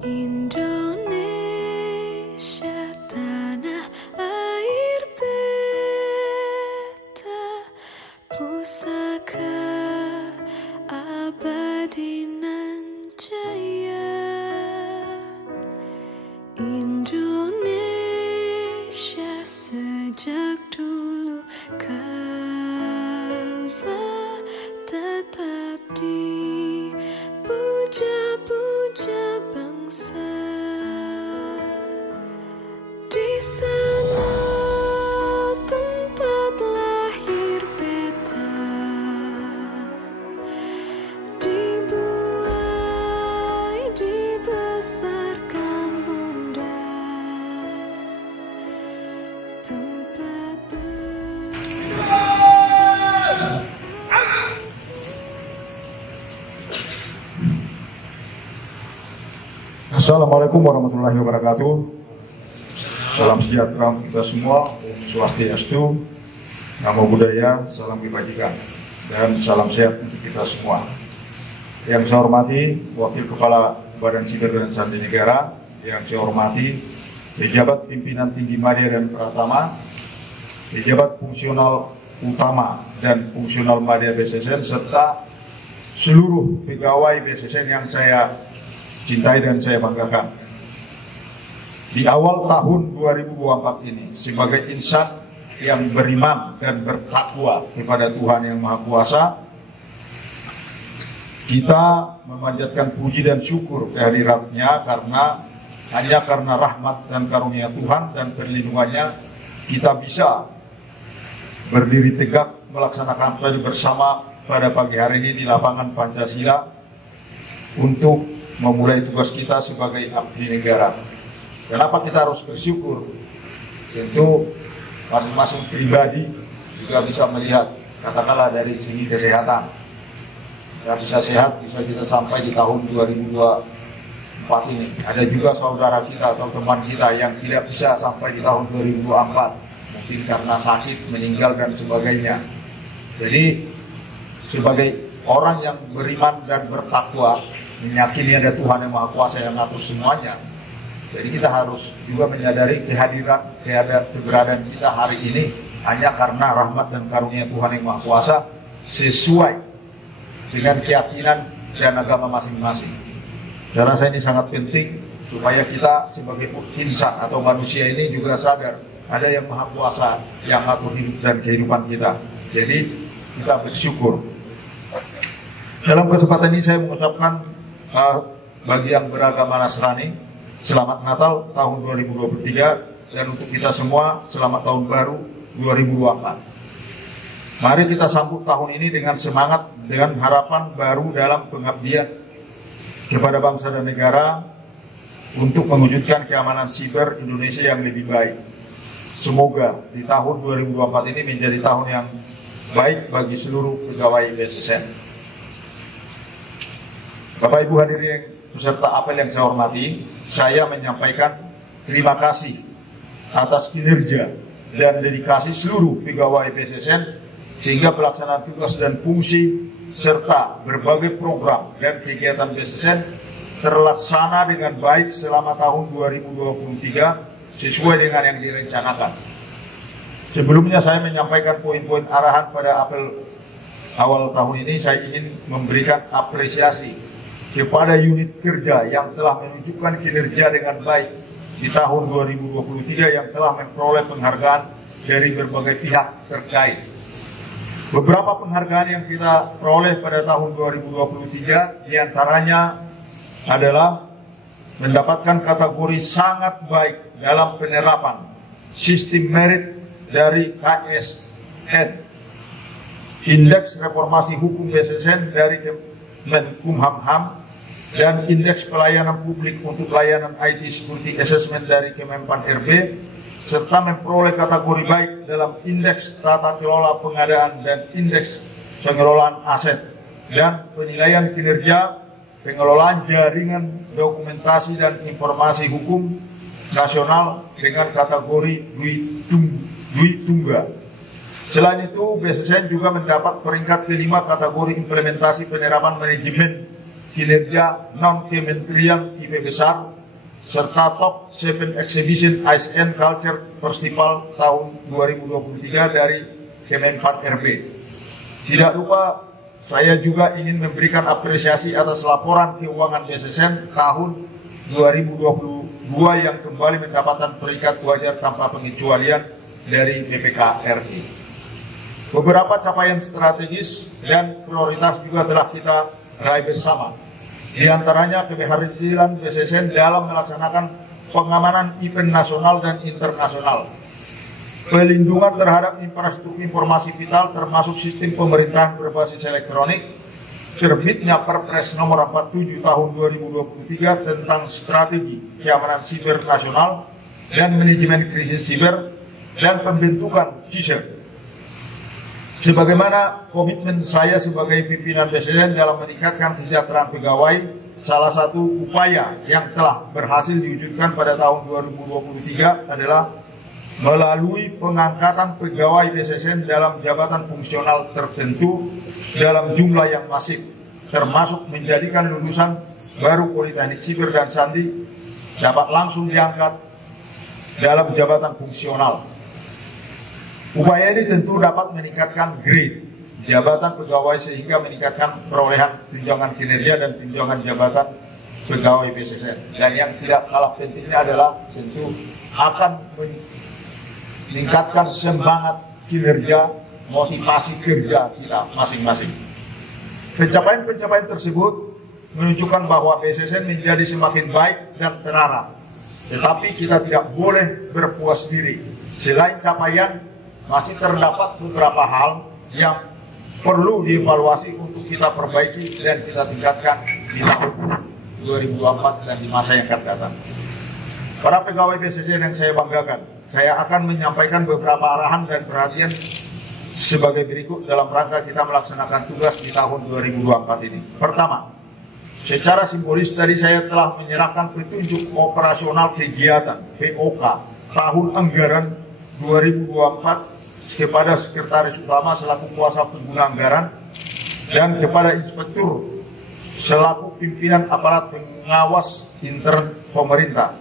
Indonesia tanah air beta, pusaka abadi nan jaya. Indonesia sejak dulu kala tetap dipuja-puja bangsa. Di sana tempat lahir beta, dibuai dibesarkan bunda, tempat Assalamualaikum warahmatullahi wabarakatuh. Salam sejahtera untuk kita semua, Om Swastiastu, Namo Buddhaya, salam kebajikan, dan salam sehat untuk kita semua. Yang saya hormati Wakil Kepala Badan Siber dan Sandi Negara, yang saya hormati pejabat pimpinan tinggi media dan pratama, pejabat fungsional utama dan fungsional media BSSN, serta seluruh pegawai BSSN yang saya cintai dan saya banggakan. Di awal tahun 2024 ini, sebagai insan yang beriman dan bertakwa kepada Tuhan Yang Maha Kuasa, kita memanjatkan puji dan syukur kehadiratnya hanya karena rahmat dan karunia Tuhan dan perlindungannya kita bisa berdiri tegak melaksanakan apel bersama pada pagi hari ini di lapangan Pancasila untuk memulai tugas kita sebagai abdi negara. Kenapa kita harus bersyukur? Tentu masing-masing pribadi juga bisa melihat, katakanlah dari segi kesehatan. Yang bisa sehat bisa kita sampai di tahun 2024 ini. Ada juga saudara kita atau teman kita yang tidak bisa sampai di tahun 2024. Mungkin karena sakit, meninggal dan sebagainya. Jadi sebagai orang yang beriman dan bertakwa, meyakini ada Tuhan Yang Maha Kuasa yang ngatur semuanya. Jadi kita harus juga menyadari keberadaan kita hari ini hanya karena rahmat dan karunia Tuhan Yang Maha Kuasa sesuai dengan keyakinan dan agama masing-masing. Saya rasa ini sangat penting supaya kita sebagai insan atau manusia ini juga sadar ada Yang Maha Kuasa yang ngatur hidup dan kehidupan kita. Jadi kita bersyukur. Dalam kesempatan ini saya mengucapkan bagi yang beragama Nasrani, selamat Natal tahun 2023, dan untuk kita semua selamat tahun baru 2024. Mari kita sambut tahun ini dengan semangat, dengan harapan baru dalam pengabdian kepada bangsa dan negara untuk mewujudkan keamanan siber Indonesia yang lebih baik. Semoga di tahun 2024 ini menjadi tahun yang baik bagi seluruh pegawai BSSN. Bapak Ibu hadirin peserta apel yang saya hormati, saya menyampaikan terima kasih atas kinerja dan dedikasi seluruh pegawai BSSN sehingga pelaksanaan tugas dan fungsi serta berbagai program dan kegiatan BSSN terlaksana dengan baik selama tahun 2023 sesuai dengan yang direncanakan. Sebelumnya saya menyampaikan poin-poin arahan pada apel awal tahun ini. Saya ingin memberikan apresiasi kepada unit kerja yang telah menunjukkan kinerja dengan baik di tahun 2023 yang telah memperoleh penghargaan dari berbagai pihak terkait. Beberapa penghargaan yang kita peroleh pada tahun 2023 diantaranya adalah mendapatkan kategori sangat baik dalam penerapan sistem merit dari KSN, Indeks Reformasi Hukum BSSN dari Menkumham, dan Indeks Pelayanan Publik untuk Layanan IT Security Assessment dari Kemenpan RB, serta memperoleh kategori baik dalam Indeks Tata Kelola Pengadaan dan Indeks Pengelolaan Aset dan penilaian kinerja pengelolaan jaringan dokumentasi dan informasi hukum nasional dengan kategori Dwi Tungga. Selain itu, BSSN juga mendapat peringkat kelima kategori implementasi penerapan manajemen kinerja non-kementerian IP besar, serta Top 7 Exhibition ASN Culture Festival tahun 2023 dari Kemenpan RB. Tidak lupa, saya juga ingin memberikan apresiasi atas laporan keuangan BSSN tahun 2022 yang kembali mendapatkan peringkat wajar tanpa pengecualian dari BPK RI. Beberapa capaian strategis dan prioritas juga telah kita raih bersama. Di antaranya keberhasilan BSSN dalam melaksanakan pengamanan event nasional dan internasional, pelindungan terhadap infrastruktur informasi vital termasuk sistem pemerintahan berbasis elektronik, terbitnya Perpres nomor 47 tahun 2023 tentang strategi keamanan siber nasional dan manajemen krisis siber, dan pembentukan CISER. Sebagaimana komitmen saya sebagai pimpinan BSSN dalam meningkatkan kesejahteraan pegawai, salah satu upaya yang telah berhasil diwujudkan pada tahun 2023 adalah melalui pengangkatan pegawai BSSN dalam jabatan fungsional tertentu dalam jumlah yang masif, termasuk menjadikan lulusan baru Politeknik Sipil dan Sandi dapat langsung diangkat dalam jabatan fungsional. Upaya ini tentu dapat meningkatkan grade jabatan pegawai sehingga meningkatkan perolehan tunjangan kinerja dan tunjangan jabatan pegawai BSSN. Dan yang tidak kalah pentingnya adalah tentu akan meningkatkan semangat kinerja, motivasi kerja kita masing-masing. Pencapaian-pencapaian tersebut menunjukkan bahwa BSSN menjadi semakin baik dan terarah. Tetapi kita tidak boleh berpuas diri. Selain capaian, masih terdapat beberapa hal yang perlu dievaluasi untuk kita perbaiki dan kita tingkatkan di tahun 2024 dan di masa yang akan datang. Para pegawai BSSN yang saya banggakan, saya akan menyampaikan beberapa arahan dan perhatian sebagai berikut dalam rangka kita melaksanakan tugas di tahun 2024 ini. Pertama, secara simbolis tadi saya telah menyerahkan petunjuk operasional kegiatan POK tahun anggaran 2024 kepada Sekretaris Utama selaku kuasa pengguna anggaran dan kepada Inspektur selaku pimpinan aparat pengawas intern pemerintah.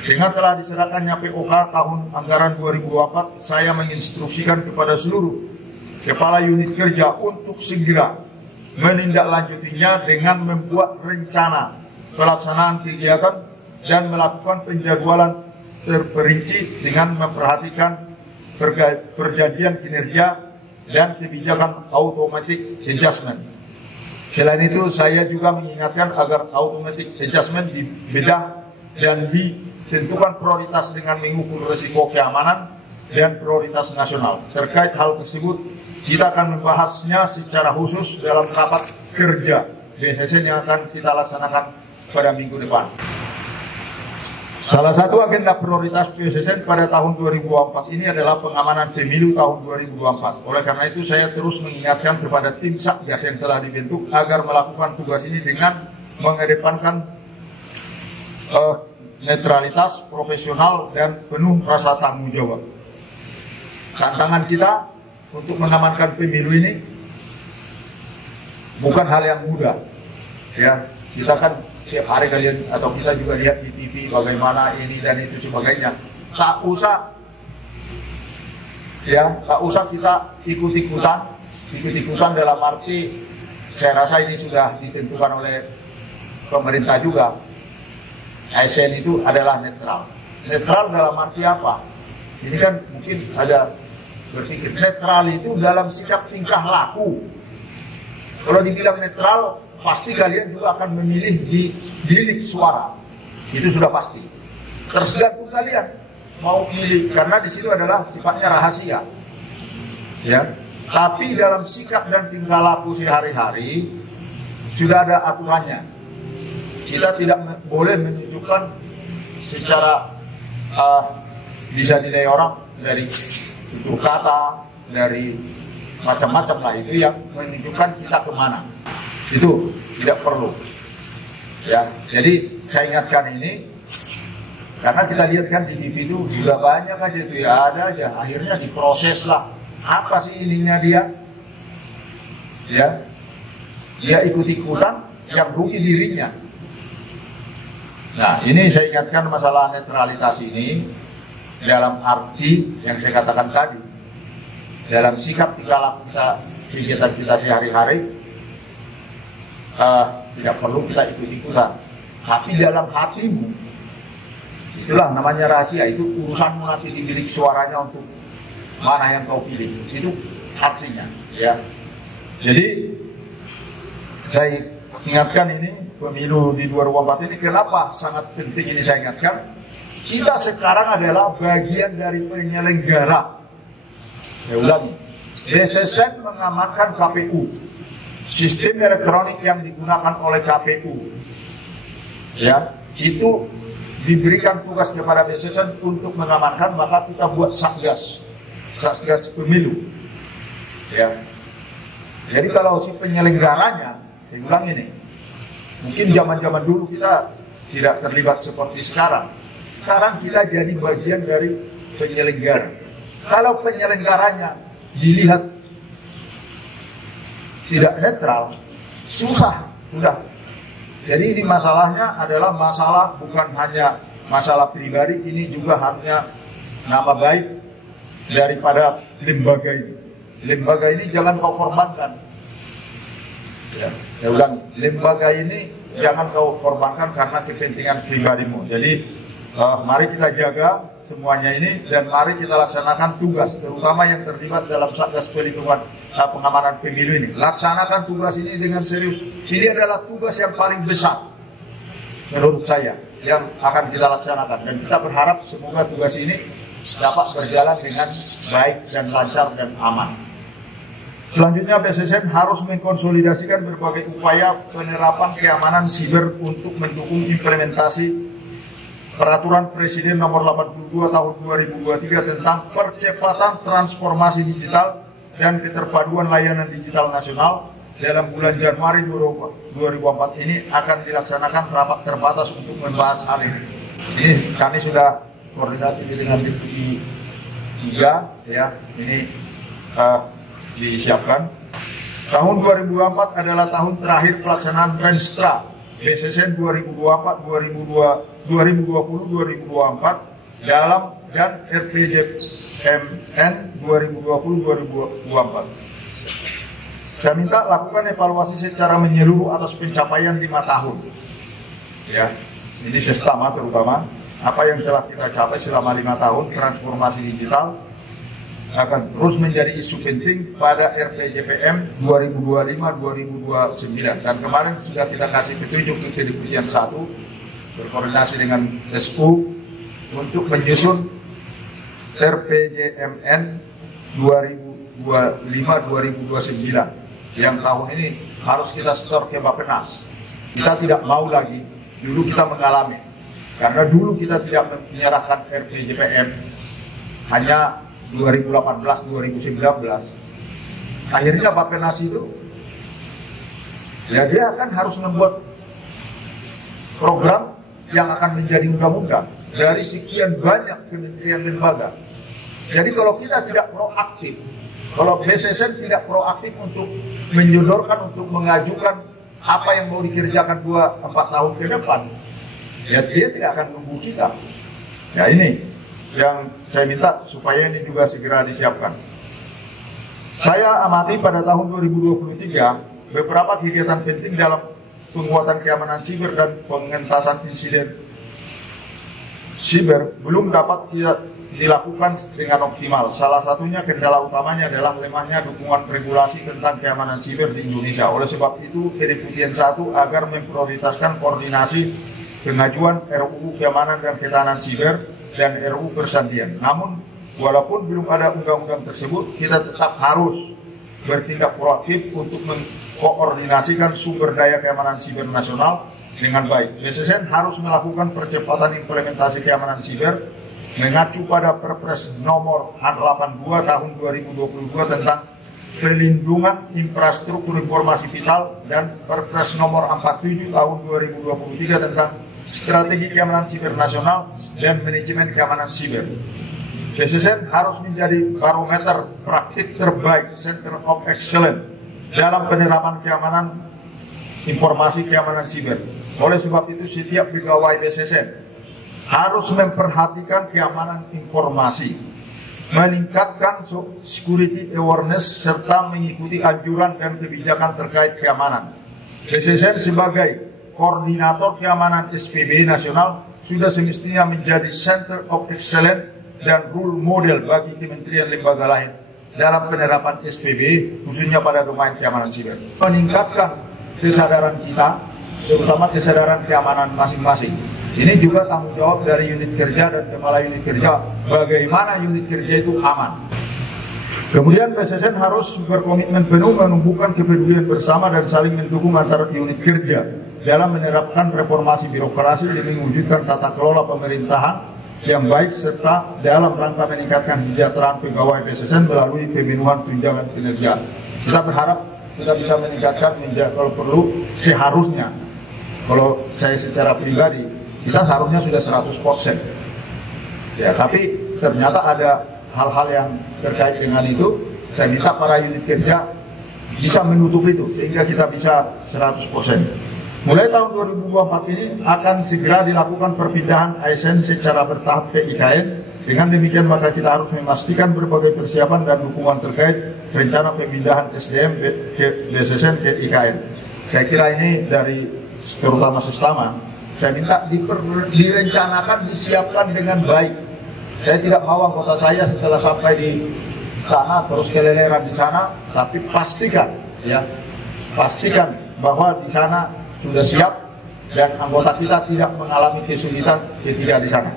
Dengan telah diserahkannya POK tahun anggaran 2024, saya menginstruksikan kepada seluruh kepala unit kerja untuk segera menindaklanjutinya dengan membuat rencana pelaksanaan kegiatan dan melakukan penjadwalan terperinci dengan memperhatikan perjanjian kinerja dan kebijakan automatic adjustment. Selain itu, saya juga mengingatkan agar automatic adjustment dibedah dan ditentukan prioritas dengan mengukur risiko keamanan dan prioritas nasional. Terkait hal tersebut, kita akan membahasnya secara khusus dalam rapat kerja BSSN yang akan kita laksanakan pada minggu depan. Salah satu agenda prioritas BSSN pada tahun 2024 ini adalah pengamanan pemilu tahun 2024. Oleh karena itu, saya terus mengingatkan kepada tim Satgas yang telah dibentuk agar melakukan tugas ini dengan mengedepankan netralitas, profesional, dan penuh rasa tanggung jawab. Tantangan kita untuk mengamankan pemilu ini bukan hal yang mudah. Ya, kita kan setiap hari kalian atau kita juga lihat di TV bagaimana ini dan itu sebagainya. Tak usah kita ikut-ikutan dalam arti saya rasa ini sudah ditentukan oleh pemerintah juga. ASN itu adalah netral. Netral dalam arti apa? Ini kan mungkin ada berpikir netral itu dalam sikap tingkah laku. Kalau dibilang netral, pasti kalian juga akan memilih di bilik suara. Itu sudah pasti. Tergantung kalian mau pilih, karena di situ adalah sifatnya rahasia. Ya. Tapi dalam sikap dan tingkah laku sehari-hari sudah ada aturannya. Kita tidak boleh menunjukkan secara bisa dinilai orang dari tutur kata, dari macam-macam lah, itu yang menunjukkan kita kemana. Itu tidak perlu. Ya, jadi saya ingatkan ini karena kita lihat kan di TV itu juga banyak aja itu ya, ada aja. Akhirnya diproses lah. Apa sih ininya dia? Ya, dia ikut-ikutan yang rugi dirinya. Nah, ini saya ingatkan masalah netralitas ini dalam arti yang saya katakan tadi. Dalam sikap kita kegiatan kita sehari-hari, tidak perlu kita ikut-ikutan. Tapi dalam hatimu, itulah namanya rahasia. Itu urusanmu nanti dimiliki suaranya untuk mana yang kau pilih. Itu artinya, ya. Jadi saya ingatkan ini pemilu di 2024 ini, kenapa sangat penting ini saya ingatkan. Kita sekarang adalah bagian dari penyelenggara. Saya ulangi, BSSN mengamankan KPU, sistem elektronik yang digunakan oleh KPU. Ya, itu diberikan tugas kepada BSSN untuk mengamankan, maka kita buat satgas pemilu. Ya. Jadi kalau si penyelenggaranya, saya ulang ini, mungkin zaman-zaman dulu kita tidak terlibat seperti sekarang. Sekarang kita jadi bagian dari penyelenggara. Kalau penyelenggaranya dilihat tidak netral, susah, udah. Jadi ini masalahnya adalah masalah bukan hanya masalah pribadi, ini juga hanya nama baik daripada lembaga ini. Lembaga ini jangan kau korbankan. Ya, saya ulang, lembaga ini jangan kau korbankan karena kepentingan pribadimu. Jadi mari kita jaga semuanya ini dan mari kita laksanakan tugas, terutama yang terlibat dalam Satgas Pelindungan Pengamanan Pemilu ini. Laksanakan tugas ini dengan serius. Ini adalah tugas yang paling besar menurut saya yang akan kita laksanakan, dan kita berharap semoga tugas ini dapat berjalan dengan baik dan lancar dan aman. Selanjutnya, BSSN harus mengkonsolidasikan berbagai upaya penerapan keamanan siber untuk mendukung implementasi Peraturan Presiden Nomor 82 Tahun 2023 tentang percepatan transformasi digital dan keterpaduan layanan digital nasional. Dalam bulan Januari 2024 ini akan dilaksanakan rapat terbatas untuk membahas hal ini. Ini kami sudah koordinasi dengan Deputi 3, ya, ini disiapkan. Tahun 2024 adalah tahun terakhir pelaksanaan Renstra BSSN 2020-2024 dalam dan RPJMN 2020-2024. Saya minta lakukan evaluasi secara menyeluruh atas pencapaian 5 tahun. Ya, ini sestama terutama apa yang telah kita capai selama 5 tahun transformasi digital akan terus menjadi isu penting pada RPJPM 2025-2029, dan kemarin sudah kita kasih petunjuk ke Kedeputian 1 berkoordinasi dengan SU untuk menyusun RPJMN 2025-2029 yang tahun ini harus kita setor ke Bappenas. Kita tidak mau lagi, dulu kita mengalami, karena dulu kita tidak menyerahkan RPJPM hanya 2018-2019, akhirnya Bappenas itu ya dia akan harus membuat program yang akan menjadi undang-undang dari sekian banyak kementerian lembaga. Jadi kalau kita tidak proaktif, kalau BSSN tidak proaktif untuk menyodorkan, untuk mengajukan apa yang mau dikerjakan 2-4 tahun ke depan, ya dia tidak akan menunggu kita. Ya ini yang saya minta supaya ini juga segera disiapkan. Saya amati pada tahun 2023 beberapa kegiatan penting dalam penguatan keamanan siber dan pengentasan insiden siber belum dapat dilakukan dengan optimal. Salah satunya kendala utamanya adalah lemahnya dukungan regulasi tentang keamanan siber di Indonesia. Oleh sebab itu, Kedeputian 1 agar memprioritaskan koordinasi pengajuan RUU keamanan dan ketahanan siber dan RUU persandian. Namun, walaupun belum ada undang-undang tersebut, kita tetap harus bertindak proaktif untuk mengkoordinasikan sumber daya keamanan siber nasional dengan baik. BSSN harus melakukan percepatan implementasi keamanan siber mengacu pada Perpres Nomor 82 Tahun 2022 tentang Perlindungan Infrastruktur Informasi Vital dan Perpres Nomor 47 Tahun 2023 tentang Strategi Keamanan Siber Nasional dan Manajemen Keamanan Siber. BSSN harus menjadi barometer praktik terbaik, Center of Excellence dalam penerapan keamanan informasi keamanan siber. Oleh sebab itu setiap pegawai BSSN harus memperhatikan keamanan informasi, meningkatkan security awareness serta mengikuti anjuran dan kebijakan terkait keamanan. BSSN sebagai koordinator keamanan SPB nasional sudah semestinya menjadi center of excellence dan role model bagi kementerian lembaga lain dalam penerapan SPB khususnya pada domain keamanan siber. Meningkatkan kesadaran kita, terutama kesadaran keamanan masing-masing. Ini juga tanggung jawab dari unit kerja dan kepala unit kerja, bagaimana unit kerja itu aman. Kemudian BSSN harus berkomitmen penuh menumbuhkan kepedulian bersama dan saling mendukung antara unit kerja dalam menerapkan reformasi birokrasi demi mewujudkan tata kelola pemerintahan yang baik serta dalam rangka meningkatkan kesejahteraan pegawai BSSN melalui pemenuhan tunjangan kinerja. Kita berharap kita bisa meningkatkan kalau perlu seharusnya, kalau saya secara pribadi kita seharusnya sudah 100%. Ya, tapi ternyata ada hal-hal yang terkait dengan itu. Saya minta para unit kerja bisa menutup itu sehingga kita bisa 100%. Mulai tahun 2024 ini akan segera dilakukan perpindahan ASN secara bertahap ke IKN. Dengan demikian maka kita harus memastikan berbagai persiapan dan dukungan terkait rencana pemindahan SDM ke BSSN ke IKN. Saya kira ini dari terutama Sistama, saya minta direncanakan, disiapkan dengan baik. Saya tidak mau anggota saya setelah sampai di sana terus keleleran di sana, tapi pastikan bahwa di sana sudah siap dan anggota kita tidak mengalami kesulitan ketika di sana.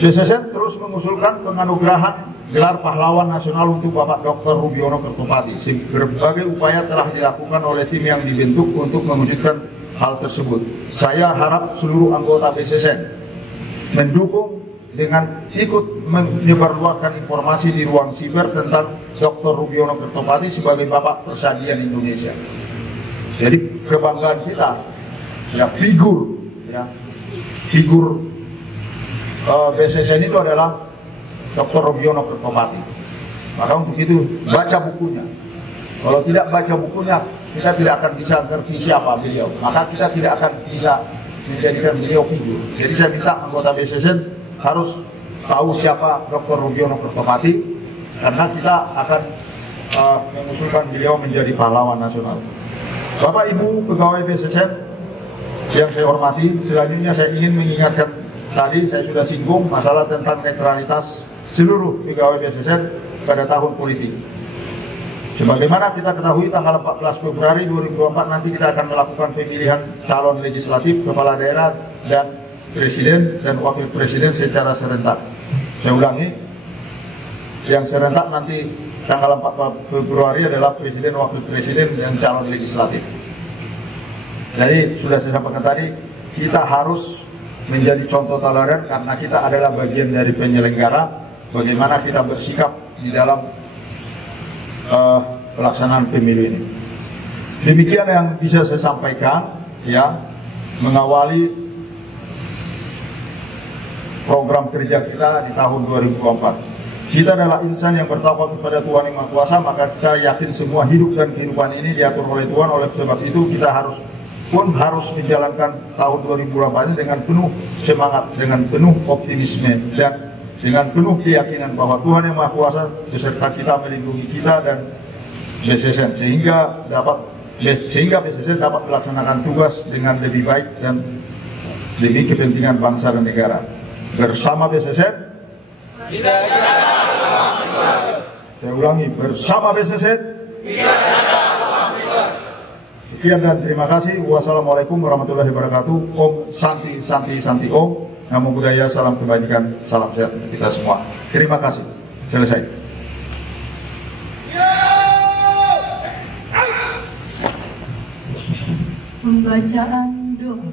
BSSN terus mengusulkan penganugerahan gelar pahlawan nasional untuk Bapak Dr. Rubiono Kertopati. Berbagai upaya telah dilakukan oleh tim yang dibentuk untuk mewujudkan hal tersebut. Saya harap seluruh anggota BSSN mendukung dengan ikut menyebarluaskan informasi di ruang siber tentang Dr. Rubiono Kertopati sebagai Bapak Persadian Indonesia. Jadi kebanggaan kita, figur BSSN itu adalah Dr. Rubiono Kertopati. Maka untuk itu baca bukunya. Kalau tidak baca bukunya, kita tidak akan bisa ngerti siapa beliau. Maka kita tidak akan bisa menjadikan beliau figur. Jadi saya minta anggota BSSN harus tahu siapa Dr. Rubiono Kertopati, karena kita akan mengusulkan beliau menjadi pahlawan nasional. Bapak Ibu pegawai BSSN yang saya hormati, selanjutnya saya ingin mengingatkan, tadi saya sudah singgung masalah tentang netralitas seluruh pegawai BSSN pada tahun politik. Sebagaimana kita ketahui tanggal 14 Februari 2024 nanti kita akan melakukan pemilihan calon legislatif, kepala daerah, dan presiden dan wakil presiden secara serentak. Saya ulangi, yang serentak nanti tanggal 4 Februari adalah presiden, wakil presiden, dan calon legislatif. Jadi sudah saya sampaikan tadi, kita harus menjadi contoh teladan karena kita adalah bagian dari penyelenggara, bagaimana kita bersikap di dalam pelaksanaan pemilu ini. Demikian yang bisa saya sampaikan, mengawali program kerja kita di tahun 2024. Kita adalah insan yang bertakwa kepada Tuhan Yang Maha Kuasa, maka kita yakin semua hidup dan kehidupan ini diatur oleh Tuhan. Oleh sebab itu kita harus menjalankan tahun 2024 ini dengan penuh semangat, dengan penuh optimisme, dan dengan penuh keyakinan bahwa Tuhan Yang Maha Kuasa beserta kita, melindungi kita dan BSSN sehingga BSSN dapat melaksanakan tugas dengan lebih baik dan demi kepentingan bangsa dan negara. Bersama BSSN kita jaga. Saya ulangi, bersama BSSN kita jaga. Sekian dan terima kasih. Wassalamualaikum warahmatullahi wabarakatuh. Om Santi Santi Santi Om. Namo Buddhaya, salam kebajikan, salam sehat untuk kita semua. Terima kasih. Selesai. Pembacaan doa.